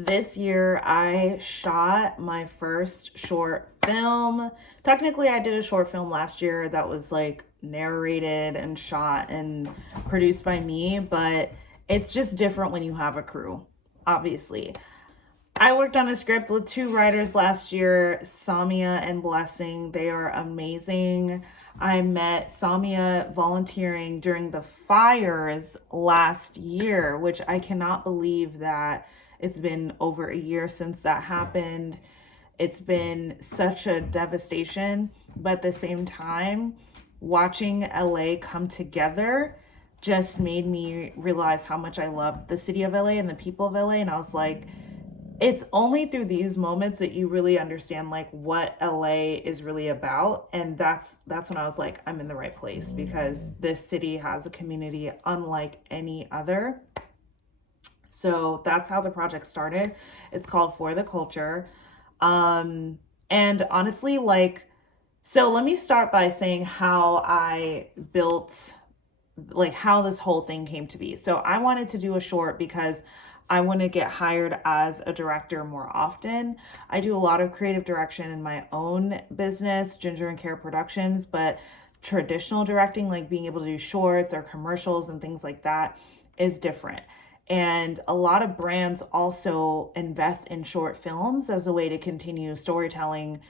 This year I shot my first short film. Technically, I did a short film last year that was like narrated and shot and produced by me, but it's just different when you have a crew, obviously. I worked on a script with two writers last year, Samia and Blessing. They are amazing. I met Samia volunteering during the fires last year, which I cannot believe that it's been over a year since that happened. It's been such a devastation, but at the same time, watching LA come together just made me realize how much I loved the city of LA and the people of LA. And I was like, it's only through these moments that you really understand like what LA is really about. And that's when I was like, I'm in the right place, because this city has a community unlike any other. So that's how the project started. It's called For the Culture. And honestly, so let me start by saying how I built, like how this whole thing came to be. So I wanted to do a short because I want to get hired as a director more often. I do a lot of creative direction in my own business, Ginger and Care Productions, but traditional directing, like being able to do shorts or commercials and things like that, is different. And a lot of brands also invest in short films as a way to continue storytelling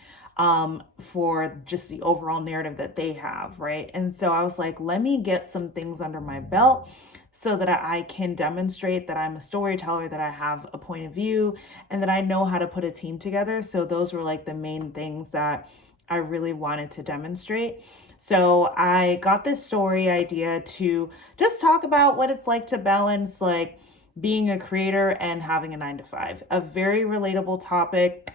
for just the overall narrative that they have, right? And so I was like, let me get some things under my belt so that I can demonstrate that I'm a storyteller, that I have a point of view, and that I know how to put a team together. So those were like the main things that I really wanted to demonstrate. So I got this story idea to just talk about what it's like to balance like being a creator and having a 9 to 5, a very relatable topic.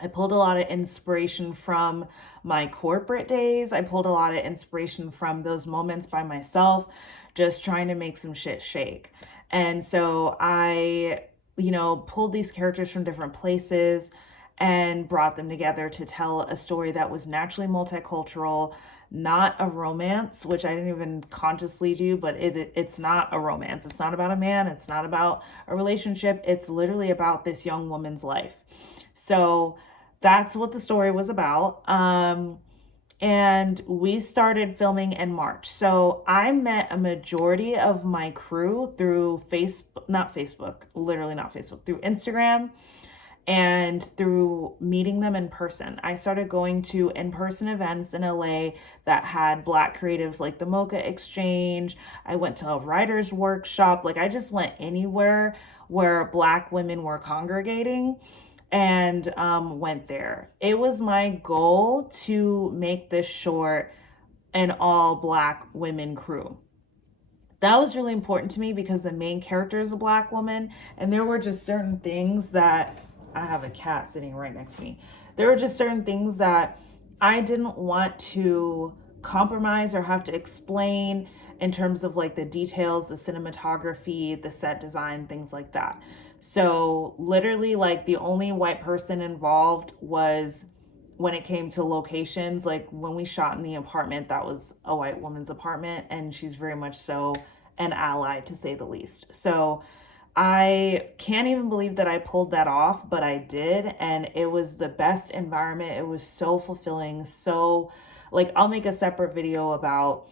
I pulled a lot of inspiration from my corporate days. I pulled a lot of inspiration from those moments by myself, just trying to make some shit shake. And so I, pulled these characters from different places and brought them together to tell a story that was naturally multicultural, not a romance, which I didn't even consciously do, but it's not a romance. It's not about a man. It's not about a relationship. It's literally about this young woman's life. So that's what the story was about. And we started filming in March. So I met a majority of my crew through literally not Facebook, through Instagram and through meeting them in person. I started going to in-person events in LA that had Black creatives, like the Mocha Exchange. I went to a writer's workshop. Like I just went anywhere where Black women were congregating and went there. It was my goal to make this short an all Black women crew. That was really important to me because the main character is a Black woman, and there were just certain things that I have a cat sitting right next to me. There were just certain things that I didn't want to compromise or have to explain in terms of like the details, the cinematography, the set design, things like that. So literally like the only white person involved was when it came to locations. Like when we shot in the apartment, that was a white woman's apartment, and she's very much so an ally, to say the least. So I can't even believe that I pulled that off, but I did. And it was the best environment. It was so fulfilling. So like, I'll make a separate video about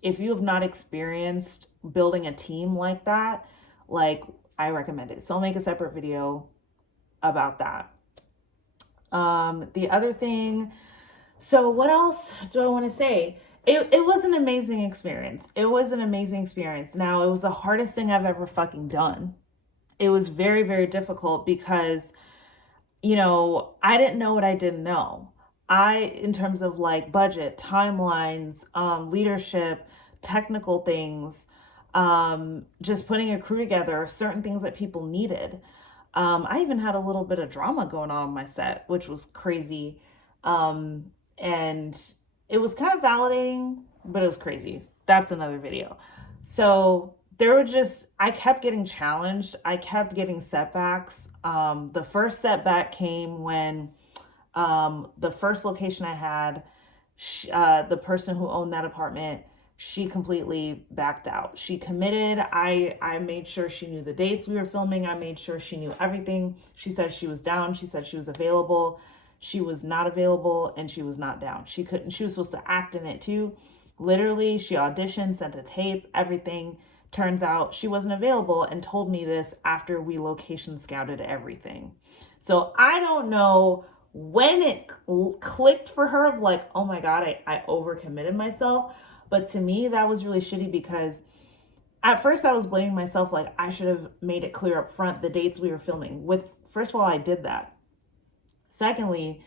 if you have not experienced building a team like that, like I recommend it. So I'll make a separate video about that. The other thing, so what else do I want to say? It was an amazing experience. It was an amazing experience. Now, it was the hardest thing I've ever fucking done. It was very, very difficult because, I didn't know what I didn't know. In terms of like budget, timelines, leadership, technical things, just putting a crew together, certain things that people needed. I even had a little bit of drama going on my set, which was crazy. And it was kind of validating, but it was crazy. That's another video. So I kept getting challenged. I kept getting setbacks. The first setback came when the first location I had, the person who owned that apartment she completely backed out. She committed. I made sure she knew the dates we were filming. I made sure she knew everything. She said she was down. She said she was available. She was not available, and she was not down. She couldn't. She was supposed to act in it too. Literally, she auditioned, sent a tape, everything. Turns out she wasn't available, and told me this after we location scouted everything. So I don't know when it clicked for her of like, oh my God, I overcommitted myself. But to me, that was really shitty because at first I was blaming myself. Like, I should have made it clear up front the dates we were filming with. First of all, I did that. Secondly,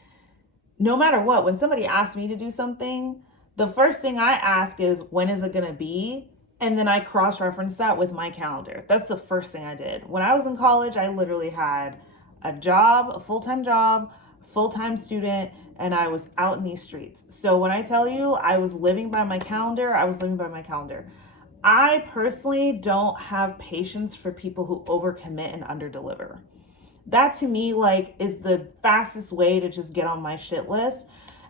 no matter what, when somebody asks me to do something, the first thing I ask is, when is it going to be? And then I cross-reference that with my calendar. That's the first thing I did. When I was in college, I literally had a job, a full-time job, full-time student, and I was out in these streets. So when I tell you I was living by my calendar, I was living by my calendar. I personally don't have patience for people who overcommit and underdeliver. That to me, like, is the fastest way to just get on my shit list.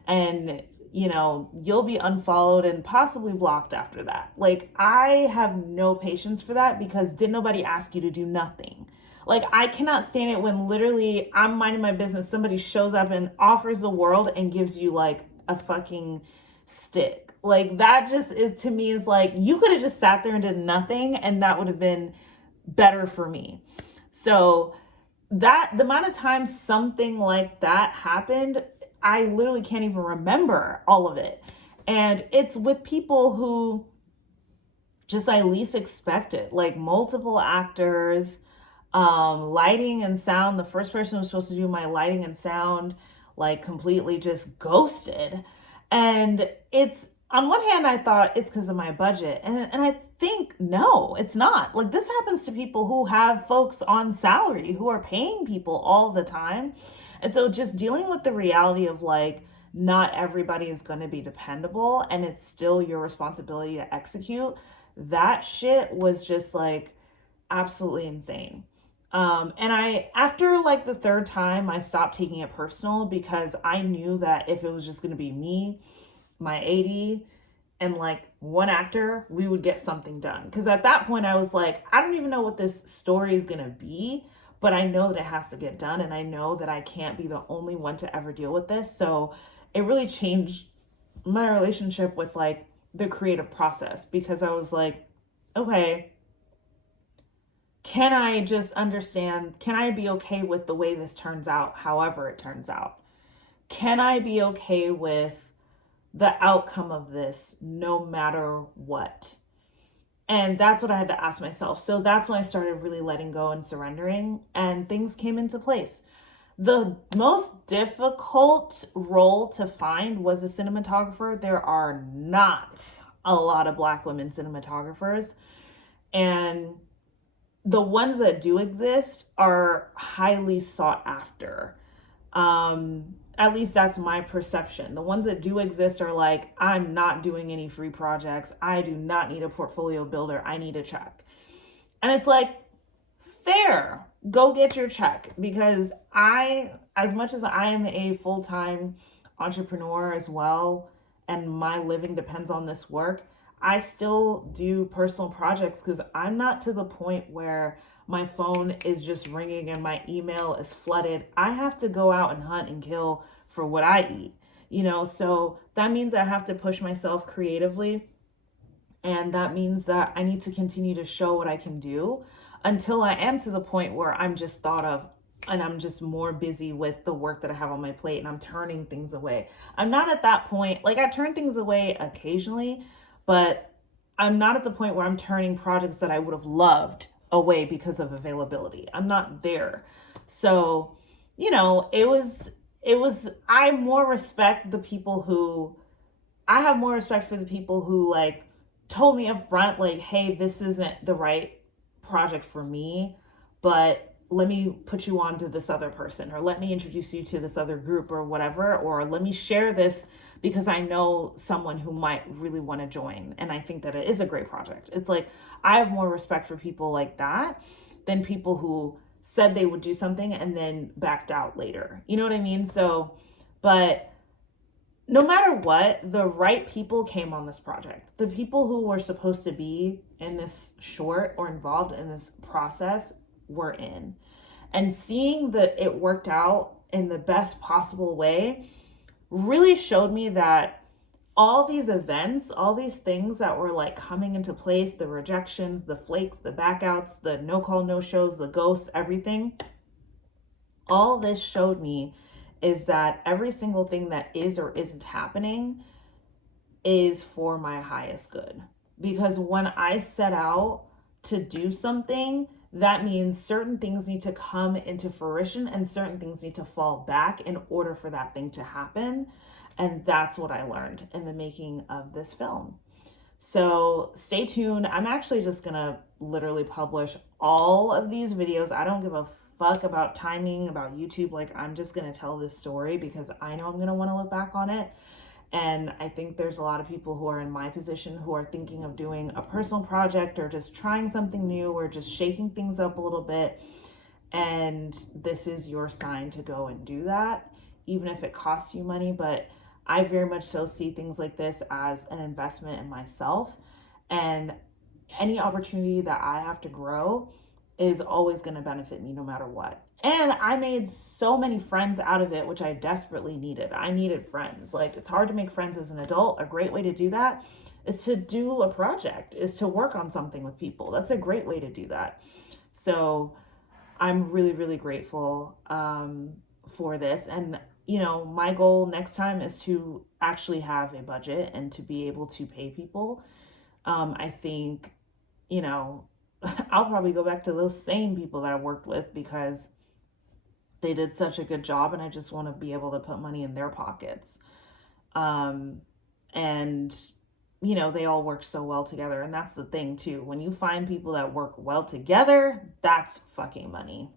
And, you know, you'll be unfollowed and possibly blocked after that. Like, I have no patience for that because didn't nobody ask you to do nothing? Like, I cannot stand it when literally I'm minding my business, somebody shows up and offers the world and gives you like a fucking stick. Like, that just is, to me, is like, you could have just sat there and did nothing and that would have been better for me. So that the amount of times something like that happened, I literally can't even remember all of it. And it's with people who just I least expected, like multiple actors, lighting and sound. The first person who was supposed to do my lighting and sound, like, completely just ghosted. And it's, on one hand, I thought it's because of my budget. And I think, no, it's not. Like, this happens to people who have folks on salary who are paying people all the time. And so just dealing with the reality of like, not everybody is going to be dependable and it's still your responsibility to execute. That shit was just like absolutely insane. And after like the third time, I stopped taking it personal because I knew that if it was just going to be me, my AD, and like one actor, we would get something done. Because at that point I was like, I don't even know what this story is going to be, but I know that it has to get done. And I know that I can't be the only one to ever deal with this. So it really changed my relationship with like the creative process, because I was like, okay, can I just understand? Can I be okay with the way this turns out, however it turns out? Can I be okay with the outcome of this no matter what? And that's what I had to ask myself. So that's when I started really letting go and surrendering, and things came into place. The most difficult role to find was a cinematographer. There are not a lot of Black women cinematographers, and the ones that do exist are highly sought after. At least that's my perception. The ones that do exist are like, I'm not doing any free projects. I do not need a portfolio builder. I need a check. And it's like, fair, go get your check. Because as much as I am a full-time entrepreneur as well, and my living depends on this work, I still do personal projects because I'm not to the point where my phone is just ringing and my email is flooded. I have to go out and hunt and kill for what I eat, you know? So that means I have to push myself creatively. And that means that I need to continue to show what I can do until I am to the point where I'm just thought of and I'm just more busy with the work that I have on my plate and I'm turning things away. I'm not at that point. Like, I turn things away occasionally, but I'm not at the point where I'm turning projects that I would have loved away because of availability. I'm not there. So, you know, I have more respect for the people who like told me up front, like, hey, this isn't the right project for me, but let me put you on to this other person, or let me introduce you to this other group or whatever, or let me share this because I know someone who might really want to join. And I think that it is a great project. It's like, I have more respect for people like that than people who said they would do something and then backed out later. You know what I mean? So, but no matter what, the right people came on this project. The people who were supposed to be in this short or involved in this process were in. And seeing that it worked out in the best possible way really showed me that all these events, all these things that were like coming into place, the rejections, the flakes, the backouts, the no call, no shows, the ghosts, everything, all this showed me is that every single thing that is or isn't happening is for my highest good. Because when I set out to do something, that means certain things need to come into fruition and certain things need to fall back in order for that thing to happen. And that's what I learned in the making of this film. So stay tuned. I'm actually just gonna literally publish all of these videos. I don't give a fuck about timing, about YouTube. Like, I'm just gonna tell this story because I know I'm gonna want to look back on it. And I think there's a lot of people who are in my position who are thinking of doing a personal project or just trying something new or just shaking things up a little bit. And this is your sign to go and do that, even if it costs you money. But I very much so see things like this as an investment in myself. And any opportunity that I have to grow is always going to benefit me no matter what. And I made so many friends out of it, which I desperately needed. I needed friends. Like, it's hard to make friends as an adult. A great way to do that is to do a project, is to work on something with people. That's a great way to do that. So I'm really, really grateful for this. And, you know, my goal next time is to actually have a budget and to be able to pay people. I think, you know, I'll probably go back to those same people that I worked with because they did such a good job and I just want to be able to put money in their pockets. And, you know, they all work so well together. And that's the thing too. When you find people that work well together, that's fucking money.